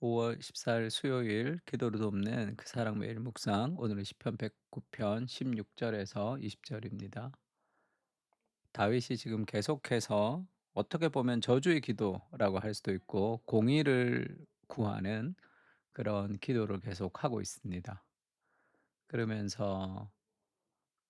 5월 14일 수요일 기도를 돕는 그 사랑 매일 묵상 오늘은 시편 109편 16절에서 20절입니다. 다윗이 지금 계속해서 어떻게 보면 저주의 기도라고 할 수도 있고 공의를 구하는 그런 기도를 계속하고 있습니다. 그러면서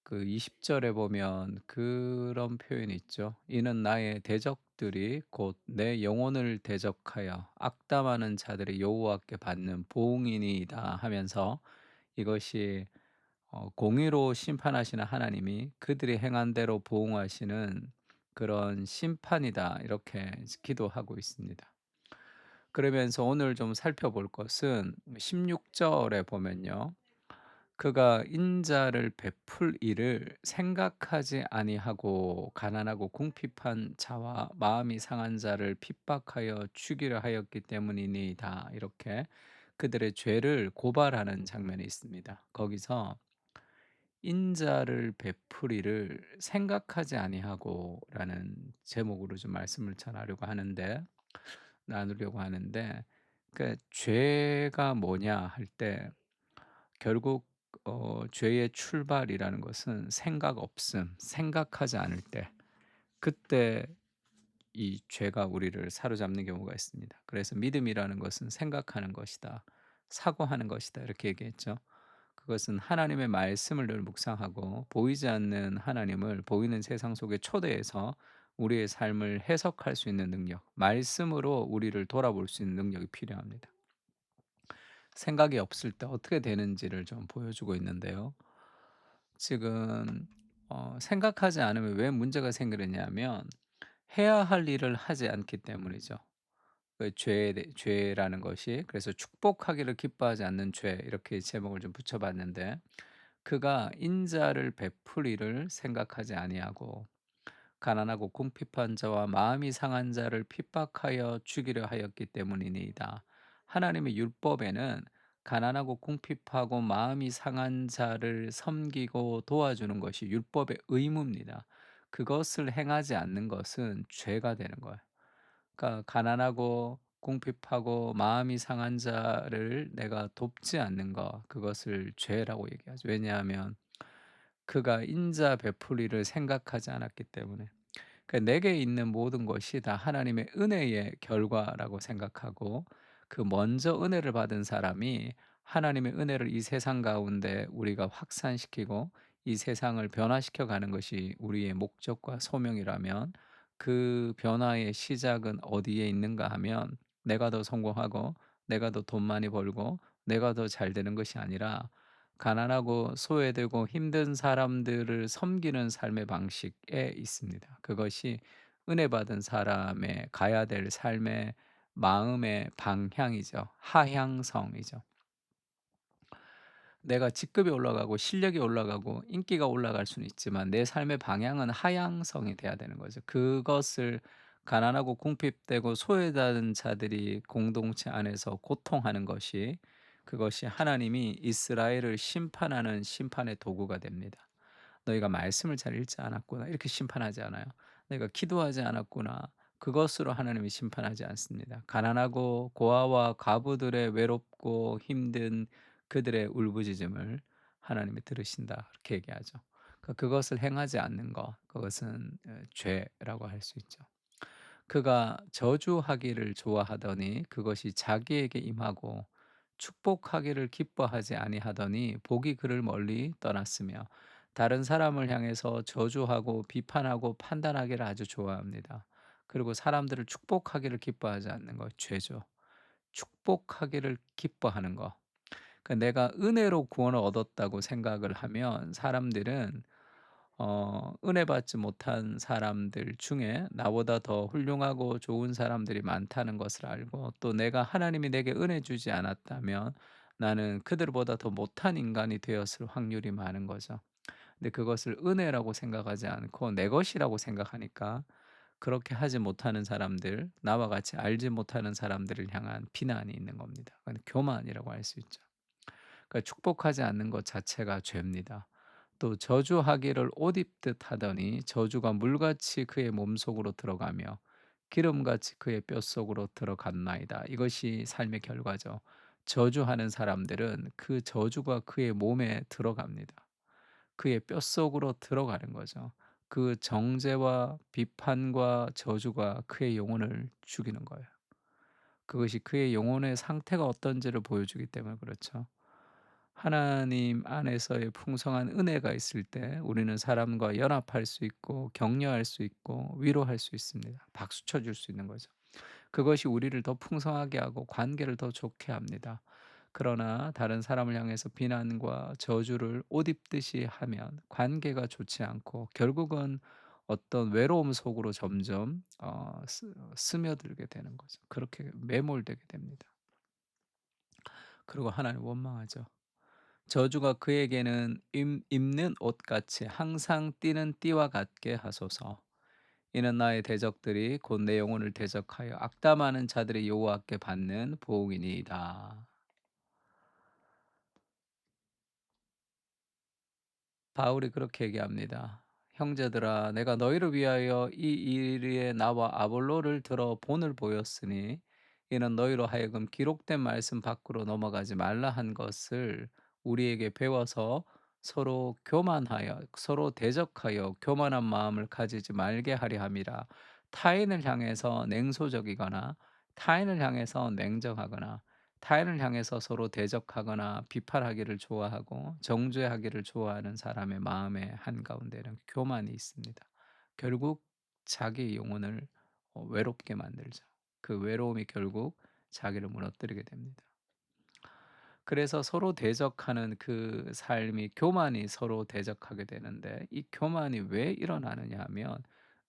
그 20절에 보면 그런 표현이 있죠. 이는 나의 대적들이 곧 내 영혼을 대적하여 악담하는 자들이 여호와께 받는 보응이니이다 하면서 이것이 공의로 심판하시는 하나님이 그들이 행한 대로 보응하시는 그런 심판이다 이렇게 기도하고 있습니다. 그러면서 오늘 좀 살펴볼 것은 16절에 보면요. 그가 인자를 베풀 일을 생각하지 아니하고 가난하고 궁핍한 자와 마음이 상한 자를 핍박하여 죽이려 하였기 때문이니이다. 이렇게 그들의 죄를 고발하는 장면이 있습니다. 거기서 인자를 베풀이를 생각하지 아니하고라는 제목으로 좀 말씀을 전하려고 하는데 나누려고 하는데 그 죄가 뭐냐 할 때 결국 죄의 출발이라는 것은 생각 없음, 생각하지 않을 때 그때 이 죄가 우리를 사로잡는 경우가 있습니다. 그래서 믿음이라는 것은 생각하는 것이다. 사고하는 것이다. 이렇게 얘기했죠. 그것은 하나님의 말씀을 늘 묵상하고 보이지 않는 하나님을 보이는 세상 속에 초대해서 우리의 삶을 해석할 수 있는 능력, 말씀으로 우리를 돌아볼 수 있는 능력이 필요합니다. 생각이 없을 때 어떻게 되는지를 좀 보여주고 있는데요. 지금 생각하지 않으면 왜 문제가 생기느냐면 해야 할 일을 하지 않기 때문이죠. 그 죄라는 것이 그래서 축복하기를 기뻐하지 않는 죄 이렇게 제목을 좀 붙여 봤는데 그가 인자를 베풀이를 생각하지 아니하고 가난하고 궁핍한 자와 마음이 상한 자를 핍박하여 죽이려 하였기 때문이니이다. 하나님의 율법에는 가난하고 궁핍하고 마음이 상한 자를 섬기고 도와주는 것이 율법의 의무입니다. 그것을 행하지 않는 것은 죄가 되는 거예요. 그러니까 가난하고 궁핍하고 마음이 상한 자를 내가 돕지 않는 것, 그것을 죄라고 얘기하죠. 왜냐하면 그가 인자 베풀이를 생각하지 않았기 때문에. 내게 있는 모든 것이 다 하나님의 은혜의 결과라고 생각하고 그 먼저 은혜를 받은 사람이 하나님의 은혜를 이 세상 가운데 우리가 확산시키고 이 세상을 변화시켜 가는 것이 우리의 목적과 소명이라면 그 변화의 시작은 어디에 있는가 하면 내가 더 성공하고 내가 더 돈 많이 벌고 내가 더 잘 되는 것이 아니라 가난하고 소외되고 힘든 사람들을 섬기는 삶의 방식에 있습니다. 그것이 은혜 받은 사람의 가야 될 삶의 마음의 방향이죠. 하향성이죠. 내가 직급이 올라가고 실력이 올라가고 인기가 올라갈 수는 있지만 내 삶의 방향은 하향성이 돼야 되는 거죠. 그것을 가난하고 궁핍되고 소외받은 자들이 공동체 안에서 고통하는 것이 그것이 하나님이 이스라엘을 심판하는 심판의 도구가 됩니다. 너희가 말씀을 잘 읽지 않았구나. 이렇게 심판하지 않아요. 너희가 기도하지 않았구나. 그것으로 하나님이 심판하지 않습니다. 가난하고 고아와 과부들의 외롭고 힘든 그들의 울부짖음을 하나님이 들으신다. 그렇게 얘기하죠. 그것을 행하지 않는 것, 그것은 죄라고 할 수 있죠. 그가 저주하기를 좋아하더니 그것이 자기에게 임하고 축복하기를 기뻐하지 아니하더니 복이 그를 멀리 떠났으며 다른 사람을 향해서 저주하고 비판하고 판단하기를 아주 좋아합니다. 그리고 사람들을 축복하기를 기뻐하지 않는 것 죄죠. 축복하기를 기뻐하는 것. 내가 은혜로 구원을 얻었다고 생각을 하면 사람들은 은혜 받지 못한 사람들 중에 나보다 더 훌륭하고 좋은 사람들이 많다는 것을 알고 또 내가 하나님이 내게 은혜 주지 않았다면 나는 그들보다 더 못한 인간이 되었을 확률이 많은 거죠. 근데 그것을 은혜라고 생각하지 않고 내 것이라고 생각하니까 그렇게 하지 못하는 사람들, 나와 같이 알지 못하는 사람들을 향한 비난이 있는 겁니다. 그건 교만이라고 할 수 있죠. 그러니까 축복하지 않는 것 자체가 죄입니다. 또 저주하기를 옷 입듯 하더니 저주가 물같이 그의 몸속으로 들어가며 기름같이 그의 뼛속으로 들어갔나이다. 이것이 삶의 결과죠. 저주하는 사람들은 그 저주가 그의 몸에 들어갑니다. 그의 뼛속으로 들어가는 거죠. 그 정죄와 비판과 저주가 그의 영혼을 죽이는 거예요. 그것이 그의 영혼의 상태가 어떤지를 보여주기 때문에 그렇죠. 하나님 안에서의 풍성한 은혜가 있을 때 우리는 사람과 연합할 수 있고 격려할 수 있고 위로할 수 있습니다. 박수 쳐줄 수 있는 거죠. 그것이 우리를 더 풍성하게 하고 관계를 더 좋게 합니다. 그러나 다른 사람을 향해서 비난과 저주를 옷 입듯이 하면 관계가 좋지 않고 결국은 어떤 외로움 속으로 점점 스며들게 되는 거죠. 그렇게 매몰되게 됩니다. 그리고 하나님 원망하죠. 저주가 그에게는 입는 옷같이 항상 띠는 띠와 같게 하소서. 이는 나의 대적들이 곧 내 영혼을 대적하여 악담하는 자들이 여호와께 받는 보응이니이다. 바울이 그렇게 얘기합니다. 형제들아, 내가 너희를 위하여 이 일에 나와 아볼로를 들어 본을 보였으니 이는 너희로 하여금 기록된 말씀 밖으로 넘어가지 말라 한 것을 우리에게 배워서 서로 교만하여 서로 대적하여 교만한 마음을 가지지 말게 하려 함이라. 타인을 향해서 냉소적이거나 타인을 향해서 냉정하거나 타인을 향해서 서로 대적하거나 비판하기를 좋아하고 정죄하기를 좋아하는 사람의 마음의 한가운데는 교만이 있습니다. 결국 자기 영혼을 외롭게 만들죠. 그 외로움이 결국 자기를 무너뜨리게 됩니다. 그래서 서로 대적하는 그 삶이 교만이 서로 대적하게 되는데 이 교만이 왜 일어나느냐 하면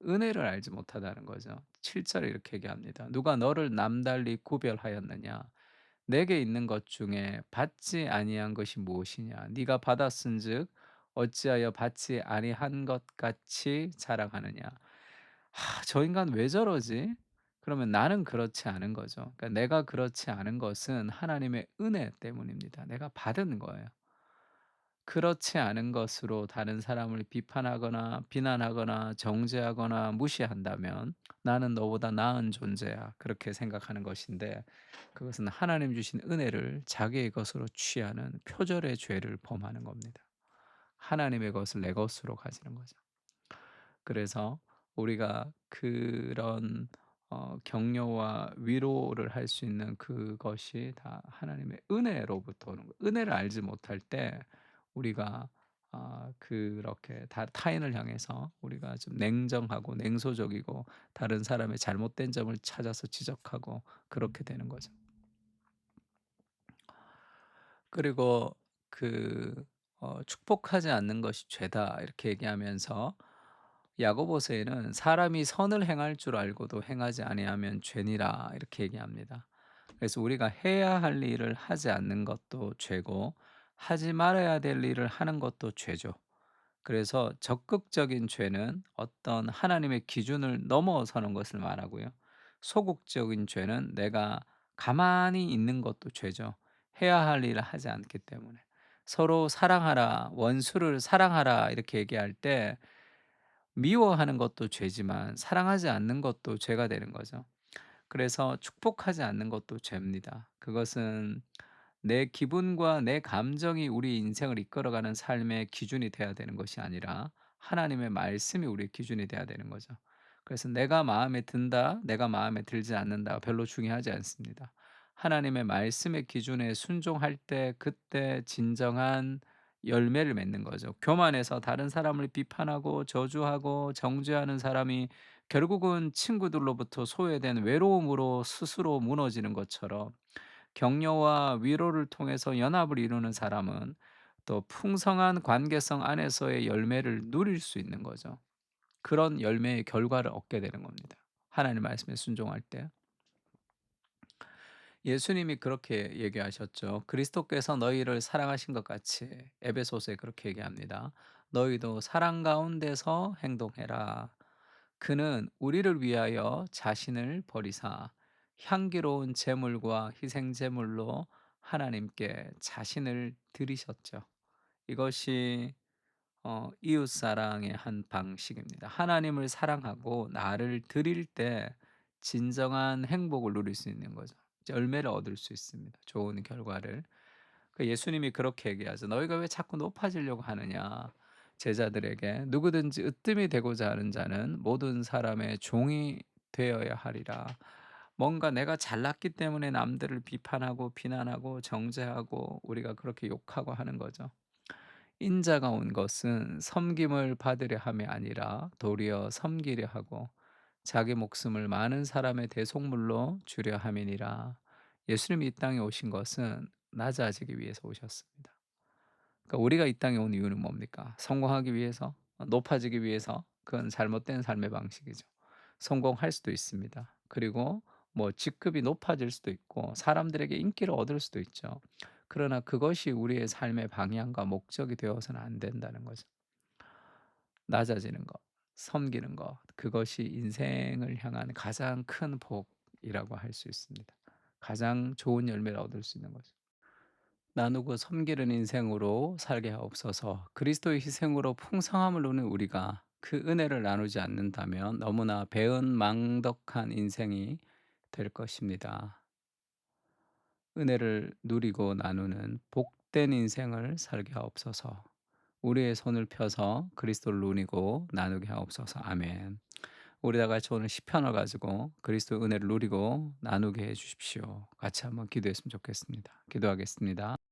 은혜를 알지 못하다는 거죠. 7절에 이렇게 얘기합니다. 누가 너를 남달리 구별하였느냐? 내게 있는 것 중에 받지 아니한 것이 무엇이냐? 네가 받았은즉 어찌하여 받지 아니한 것 같이 자랑하느냐? 저 인간 왜 저러지? 그러면 나는 그렇지 않은 거죠. 그러니까 내가 그렇지 않은 것은 하나님의 은혜 때문입니다. 내가 받은 거예요. 그렇지 않은 것으로 다른 사람을 비판하거나 비난하거나 정죄하거나 무시한다면 '나는 너보다 나은 존재야.' 그렇게 생각하는 것인데 그것은 하나님 주신 은혜를 자기의 것으로 취하는 표절의 죄를 범하는 겁니다. 하나님의 것을 내 것으로 가지는 거죠. 그래서 우리가 그런 격려와 위로를 할 수 있는 그것이 다 하나님의 은혜로부터 오는 거예요. 은혜를 알지 못할 때 우리가 그렇게 다 타인을 향해서 우리가 좀 냉정하고 냉소적이고 다른 사람의 잘못된 점을 찾아서 지적하고 그렇게 되는 거죠. 그리고 그 "축복하지 않는 것이 죄다." 이렇게 얘기하면서 야고보서에는 "사람이 선을 행할 줄 알고도 행하지 아니하면 죄니라." 이렇게 얘기합니다. 그래서 우리가 해야 할 일을 하지 않는 것도 죄고 하지 말아야 될 일을 하는 것도 죄죠. 그래서 적극적인 죄는 어떤 하나님의 기준을 넘어서는 것을 말하고요. 소극적인 죄는 내가 가만히 있는 것도 죄죠. 해야 할 일을 하지 않기 때문에. 서로 사랑하라, 원수를 사랑하라 이렇게 얘기할 때 미워하는 것도 죄지만 사랑하지 않는 것도 죄가 되는 거죠. 그래서 축복하지 않는 것도 죄입니다. 그것은 내 기분과 내 감정이 우리 인생을 이끌어가는 삶의 기준이 돼야 되는 것이 아니라 하나님의 말씀이 우리의 기준이 돼야 되는 거죠. 그래서 내가 마음에 든다, 내가 마음에 들지 않는다 별로 중요하지 않습니다. 하나님의 말씀의 기준에 순종할 때 그때 진정한 열매를 맺는 거죠. 교만해서 다른 사람을 비판하고 저주하고 정죄하는 사람이 결국은 친구들로부터 소외된 외로움으로 스스로 무너지는 것처럼 격려와 위로를 통해서 연합을 이루는 사람은 또 풍성한 관계성 안에서의 열매를 누릴 수 있는 거죠. 그런 열매의 결과를 얻게 되는 겁니다. 하나님 말씀에 순종할 때. 예수님이 그렇게 얘기하셨죠. 그리스도께서 너희를 사랑하신 것 같이 에베소서에 그렇게 얘기합니다. 너희도 사랑 가운데서 행동해라. 그는 우리를 위하여 자신을 버리사 향기로운 제물과 희생 제물로 하나님께 자신을 드리셨죠. 이것이 이웃 사랑의 한 방식입니다. 하나님을 사랑하고 나를 드릴 때 진정한 행복을 누릴 수 있는 거죠. 이제 열매를 얻을 수 있습니다, 좋은 결과를. 예수님이 그렇게 얘기하죠. "너희가 왜 자꾸 높아지려고 하느냐." 제자들에게 "누구든지 으뜸이 되고자 하는 자는 모든 사람의 종이 되어야 하리라." 뭔가 내가 잘났기 때문에 남들을 비판하고 비난하고 정죄하고 우리가 그렇게 욕하고 하는 거죠. 인자가 온 것은 섬김을 받으려 함이 아니라 도리어 섬기려 하고 자기 목숨을 많은 사람의 대속물로 주려 함이니라. 예수님이 이 땅에 오신 것은 낮아지기 위해서 오셨습니다. 그러니까 우리가 이 땅에 온 이유는 뭡니까? 성공하기 위해서, 높아지기 위해서. 그건 잘못된 삶의 방식이죠. 성공할 수도 있습니다. 그리고 뭐 직급이 높아질 수도 있고 사람들에게 인기를 얻을 수도 있죠. 그러나 그것이 우리의 삶의 방향과 목적이 되어서는 안 된다는 거죠. 낮아지는 것, 섬기는 것, 그것이 인생을 향한 가장 큰 복이라고 할 수 있습니다. 가장 좋은 열매를 얻을 수 있는 거죠. 나누고 섬기는 인생으로 살게 하옵소서. 그리스도의 희생으로 풍성함을 누는 우리가 그 은혜를 나누지 않는다면 너무나 배은망덕한 인생이 될 것입니다. 은혜를 누리고 나누는 복된 인생을 살게 하옵소서. 우리의 손을 펴서 그리스도를 누리고 나누게 하옵소서. 아멘. 우리 다 같이 오늘 시편을 가지고 그리스도의 은혜를 누리고 나누게 해 주십시오. 같이 한번 기도했으면 좋겠습니다. 기도하겠습니다.